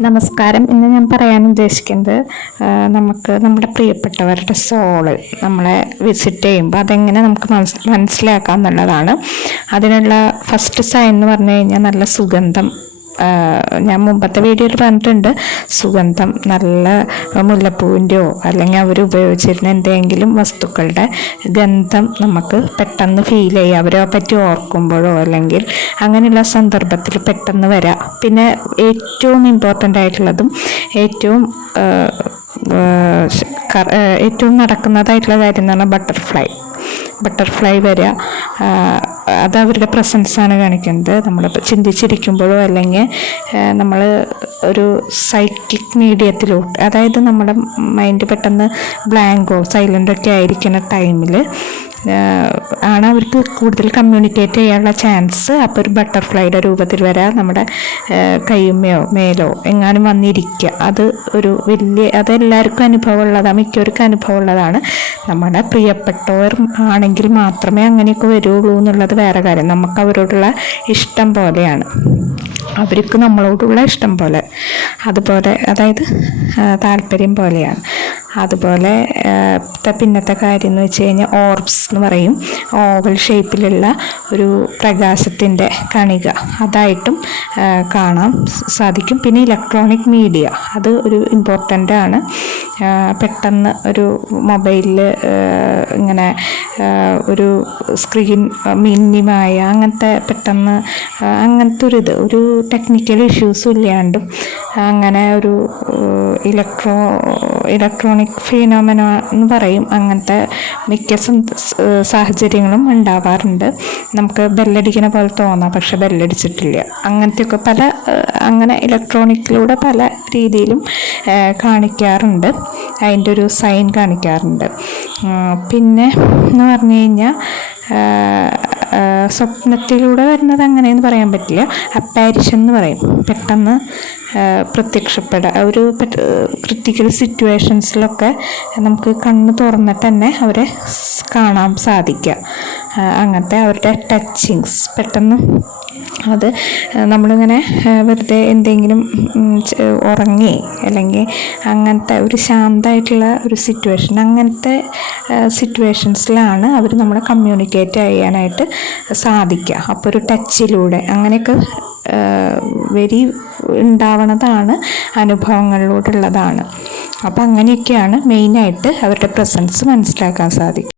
നമസ്കാരം. ഇന്ന് ഞാൻ പറയാൻ ഉദ്ദേശിക്കുന്നത് നമുക്ക് നമ്മുടെ പ്രിയപ്പെട്ടവരുടെ സോള് നമ്മളെ വിസിറ്റ് ചെയ്യുമ്പോൾ അതെങ്ങനെ നമുക്ക് മനസ്സിലാക്കാം എന്നുള്ളതാണ്. അതിനുള്ള ഫസ്റ്റ് സൈൻ എന്ന് പറഞ്ഞു കഴിഞ്ഞാൽ നല്ല സുഗന്ധം. ഞാൻ മുമ്പത്തെ വീഡിയോയിൽ പറഞ്ഞിട്ടുണ്ട്, സുഗന്ധം നല്ല മുല്ലപ്പൂവിൻ്റെയോ അല്ലെങ്കിൽ അവർ ഉപയോഗിച്ചിരുന്ന എന്തെങ്കിലും വസ്തുക്കളുടെ ഗന്ധം നമുക്ക് പെട്ടെന്ന് ഫീൽ ചെയ്യുക, അവരെ പറ്റി ഓർക്കുമ്പോഴോ അല്ലെങ്കിൽ അങ്ങനെയുള്ള സന്ദർഭത്തിൽ പെട്ടെന്ന് വരാം. പിന്നെ ഏറ്റവും ഇമ്പോർട്ടൻ്റ് ആയിട്ടുള്ളതും ഏറ്റവും നടക്കുന്നതായിട്ടുള്ള കാര്യം എന്ന് പറഞ്ഞാൽ ബട്ടർഫ്ലൈ വരിക. അത് അവരുടെ പ്രസൻസാണ് കാണിക്കുന്നത്. നമ്മൾ ചിന്തിച്ചിരിക്കുമ്പോഴോ അല്ലെങ്കിൽ നമ്മൾ ഒരു സൈക്കിക് മീഡിയത്തിലോട്ട്, അതായത് നമ്മുടെ മൈൻഡ് പെട്ടെന്ന് ബ്ലാങ്കോ സൈലൻ്റൊക്കെ ആയിരിക്കുന്ന ടൈമിൽ ആണ് അവർക്ക് കൂടുതൽ കമ്മ്യൂണിക്കേറ്റ് ചെയ്യാനുള്ള ചാൻസ്. അപ്പോൾ ഒരു ബട്ടർഫ്ലൈയുടെ രൂപത്തിൽ വരാൻ നമ്മുടെ കയ്യുമ്മയോ മേലോ എങ്ങാനും വന്നിരിക്കുക, അത് ഒരു അതെല്ലാവർക്കും അനുഭവമുള്ളതാണ്, മിക്കവർക്കും അനുഭവമുള്ളതാണ്. നമ്മുടെ പ്രിയപ്പെട്ടവർ ആണെങ്കിൽ മാത്രമേ അങ്ങനെയൊക്കെ വരുള്ളൂ എന്നുള്ളത് വേറെ കാര്യം. നമുക്ക് അവരോടുള്ള ഇഷ്ടം പോലെയാണ്, അവർക്ക് നമ്മളോടുള്ള ഇഷ്ടം പോലെ, അതുപോലെ അതായത് താല്പര്യം പോലെയാണ്. അതുപോലെ പിന്നത്തെ കാര്യം എന്ന് വെച്ച് കഴിഞ്ഞാൽ ഓർബ്സ് എന്ന് പറയും. ഓവൽ ഷേപ്പിലുള്ള ഒരു പ്രകാശത്തിൻ്റെ കണിക, അതായിട്ടും കാണാൻ സാധിക്കും. പിന്നെ ഇലക്ട്രോണിക് മീഡിയ, അത് ഒരു ഇമ്പോർട്ടൻ്റ് ആണ്. പെട്ടെന്ന് ഒരു മൊബൈലിൽ ഇങ്ങനെ ഒരു സ്ക്രീൻ മിന്നിമായ പെട്ടെന്ന് അങ്ങനത്തെ ഒരു ടെക്നിക്കൽ ഇഷ്യൂസും ഇല്ലാണ്ടും അങ്ങനെ ഒരു ഇലക്ട്രോണിക് ഫിനോമിന എന്ന് പറയും. അങ്ങനത്തെ മിക്ക സാഹചര്യങ്ങളും ഉണ്ടാവാറുണ്ട്. നമുക്ക് ബെല്ലടിക്കുന്ന പോലെ തോന്നാം, പക്ഷെ ബെല്ലടിച്ചിട്ടില്ല. അങ്ങനത്തെയൊക്കെ അങ്ങനെ ഇലക്ട്രോണിക്കിലൂടെ പല രീതിയിലും കാണിക്കാറുണ്ട്, അതിൻ്റെ ഒരു സൈൻ കാണിക്കാറുണ്ട്. പിന്നെ എന്ന് പറഞ്ഞു കഴിഞ്ഞാൽ സ്വപ്നത്തിലൂടെ വരുന്നത് അങ്ങനെയെന്ന് പറയാൻ പറ്റില്ല. അപ്പാരിഷൻ എന്ന് പറയും. പെട്ടെന്ന് പ്രത്യക്ഷപ്പെടുക, ഒരു ക്രിട്ടിക്കൽ സിറ്റുവേഷൻസിലൊക്കെ നമുക്ക് കണ്ണ് തുറന്നിട്ട് തന്നെ അവരെ കാണാൻ സാധിക്കുക. അങ്ങനത്തെ അവരുടെ ടച്ചിങ്സ് പെട്ടെന്ന്, അത് നമ്മളിങ്ങനെ വെറുതെ എന്തെങ്കിലും ഉറങ്ങി അല്ലെങ്കിൽ അങ്ങനത്തെ ഒരു ശാന്തമായിട്ടുള്ള ഒരു സിറ്റുവേഷൻ, അങ്ങനത്തെ സിറ്റുവേഷൻസിലാണ് അവർ നമ്മളെ കമ്മ്യൂണിക്കേറ്റ് ചെയ്യാനായിട്ട് സാധിക്കുക. അപ്പോൾ ഒരു ടച്ചിലൂടെ അങ്ങനെയൊക്കെ ഉണ്ടാവണതാണ്, അനുഭവങ്ങളിലൂടെയുള്ളതാണ്. അപ്പോൾ അങ്ങനെയൊക്കെയാണ് മെയിനായിട്ട് അവരുടെ പ്രസൻസ് മനസ്സിലാക്കാൻ സാധിക്കും.